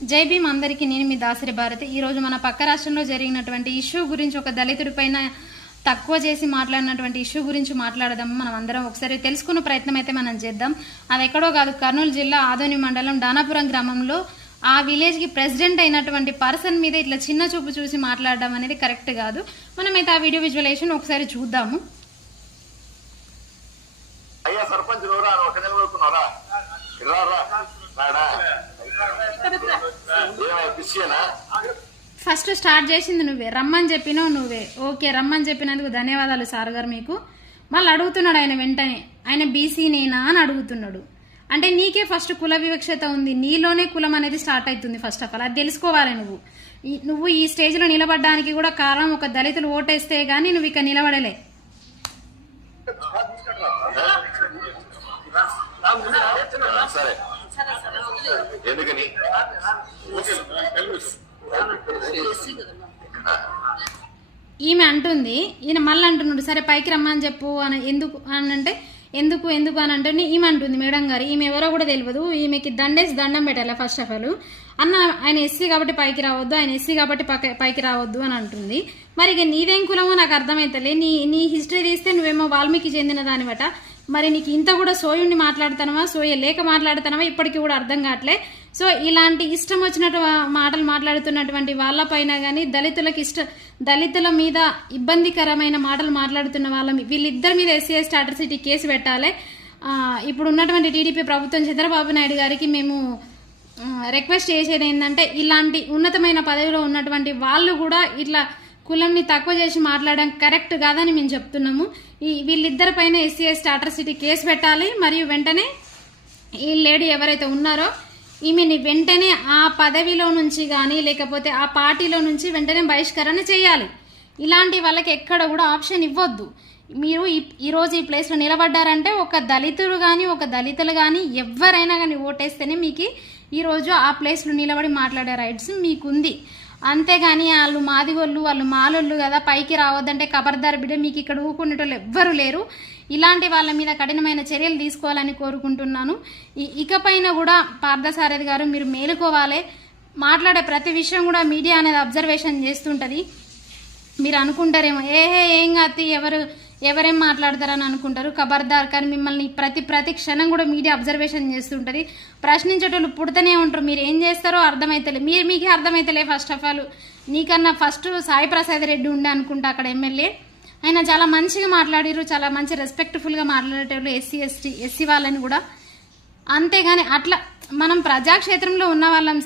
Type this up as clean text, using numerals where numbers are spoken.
జై భీమ్ అందరికీ నేను మీ దాసరి భారతి. ఈరోజు మన పక్క రాష్ట్రంలో జరిగినటువంటి ఇష్యూ గురించి, ఒక దళితుడి పైన తక్కువ చేసి మాట్లాడినటువంటి ఇష్యూ గురించి మాట్లాడదాం. మనం అందరం ఒకసారి తెలుసుకున్న ప్రయత్నం అయితే మనం చేద్దాం. అది ఎక్కడో కాదు, కర్నూలు జిల్లా ఆదోని మండలం దానాపురం గ్రామంలో ఆ విలేజ్కి ప్రెసిడెంట్ అయినటువంటి పర్సన్ మీద ఇట్లా చిన్న చూపు చూసి మాట్లాడడం అనేది కరెక్ట్ కాదు. మనమైతే ఆ వీడియో విజువలైజేషన్ ఒకసారి చూద్దాము. అయ్యా సర్పంచ్ ఒక నిలబడుతున్నారా? ఫస్ట్ స్టార్ట్ చేసింది నువ్వే, రమ్మని చెప్పినావు నువ్వే. ఓకే, రమ్మని చెప్పినందుకు ధన్యవాదాలు సార్ గారు మీకు. మళ్ళీ అడుగుతున్నాడు ఆయన వెంటనే, ఆయన బీసీ నేనా అని అడుగుతున్నాడు. అంటే నీకే ఫస్ట్ కుల వివక్షత ఉంది, నీలోనే కులం అనేది స్టార్ట్ అవుతుంది. ఫస్ట్ ఆఫ్ ఆల్ అది తెలుసుకోవాలి. నువ్వు ఈ స్టేజ్లో నిలబడడానికి కూడా కారణం ఒక దళితులు ఓటేస్తే గానీ నువ్వు ఇక నిలబడలే. సరే, ఎందుకని ఈమె అంటుంది, ఈయన మళ్ళీ అంటున్నాడు సరే పైకి రమ్మని చెప్పు అని. ఎందుకు అని అంటే ఎందుకు అని అంటే ఈమె అంటుంది, మేడం గారు ఈమె ఎవరో కూడా తెలియదు, ఈమెకి దండేసి దండం పెట్టాలి ఫస్ట్ ఆఫ్ ఆల్. అన్న ఆయన ఎస్సీ కాబట్టి పైకి రావద్దు, ఆయన ఎస్సీ కాబట్టి పైకి రావద్దు అని అంటుంది. మరి ఇక నీదేం కులమో నాకు అర్థమైతలే. నీ హిస్టరీ తీస్తే నువ్వేమో వాల్మీకి చెందిన దానివట. మరి నీకు ఇంత కూడా సోయుణ్ణి మాట్లాడుతానవా, సోయ లేక మాట్లాడుతానవా ఇప్పటికీ కూడా అర్థం కావట్లే. సో ఇలాంటి ఇష్టం వచ్చినట్టు మాటలు మాట్లాడుతున్నటువంటి వాళ్ళపైన కానీ, దళితుల మీద ఇబ్బందికరమైన మాటలు మాట్లాడుతున్న వీళ్ళిద్దరి మీద ఎస్సీ అట్రాసిటీ కేసు పెట్టాలి. ఇప్పుడు ఉన్నటువంటి టీడీపీ ప్రభుత్వం చంద్రబాబు నాయుడు గారికి మేము రిక్వెస్ట్ చేసేది ఏంటంటే, ఇలాంటి ఉన్నతమైన పదవిలో ఉన్నటువంటి వాళ్ళు కూడా ఇట్లా కులంని తక్కువ చేసి మాట్లాడడం కరెక్ట్ కాదని మేము చెప్తున్నాము. వీళ్ళిద్దరి పైన ఎస్సీ అట్రాసిటీ కేసు పెట్టాలి. మరియు వెంటనే ఈ లేడీ ఎవరైతే ఉన్నారో ఈమెని వెంటనే ఆ పదవిలో నుంచి కానీ లేకపోతే ఆ పార్టీలో నుంచి వెంటనే బహిష్కరణ చేయాలి. ఇలాంటి వాళ్ళకి ఎక్కడ కూడా ఆప్షన్ ఇవ్వద్దు. మీరు ఈరోజు ఈ ప్లేస్లో నిలబడ్డారంటే ఒక దళితుడు కానీ ఒక దళితులు కానీ ఎవరైనా కానీ ఓటేస్తేనే మీకు ఈరోజు ఆ ప్లేస్లో నిలబడి మాట్లాడే రైట్స్ మీకుంది. అంతేగాని వాళ్ళు మాదిగోళ్ళు, వాళ్ళు మాలోళ్ళు కదా పైకి రావద్దంటే ఖబర్దార్ బిడ్డ, మీకు ఇక్కడ ఊకునేటోళ్ళు ఎవ్వరు లేరు. ఇలాంటి వాళ్ళ మీద కఠినమైన చర్యలు తీసుకోవాలని కోరుకుంటున్నాను. ఇకపైన కూడా పార్థసారథి గారు మీరు మేలుకోవాలి. మాట్లాడే ప్రతి విషయం కూడా మీడియా అనేది అబ్జర్వేషన్ చేస్తుంటుంది. మీరు అనుకుంటారేమో ఏం కాదు ఎవరేం మాట్లాడతారని అనుకుంటారు. ఖబర్దార్, కానీ మిమ్మల్ని ప్రతి క్షణం కూడా మీడియా అబ్జర్వేషన్ చేస్తుంటుంది. ప్రశ్నించేటోళ్ళు పుడుతూనే ఉంటారు. మీరు ఏం చేస్తారో అర్థమైతలే, మీకే అర్థమైతలే. ఫస్ట్ ఆఫ్ ఆల్ నీకన్నా ఫస్ట్ సాయి ప్రసాద్ రెడ్డి ఉండే అనుకుంటా అక్కడ ఎమ్మెల్యే. ఆయన చాలా మంచిగా మాట్లాడారు, చాలా మంచి రెస్పెక్ట్ఫుల్గా మాట్లాడేటోళ్ళు ఎస్సీ వాళ్ళని కూడా. అంతేగాని అట్లా మనం ప్రజాక్షేత్రంలో ఉన్న వాళ్ళం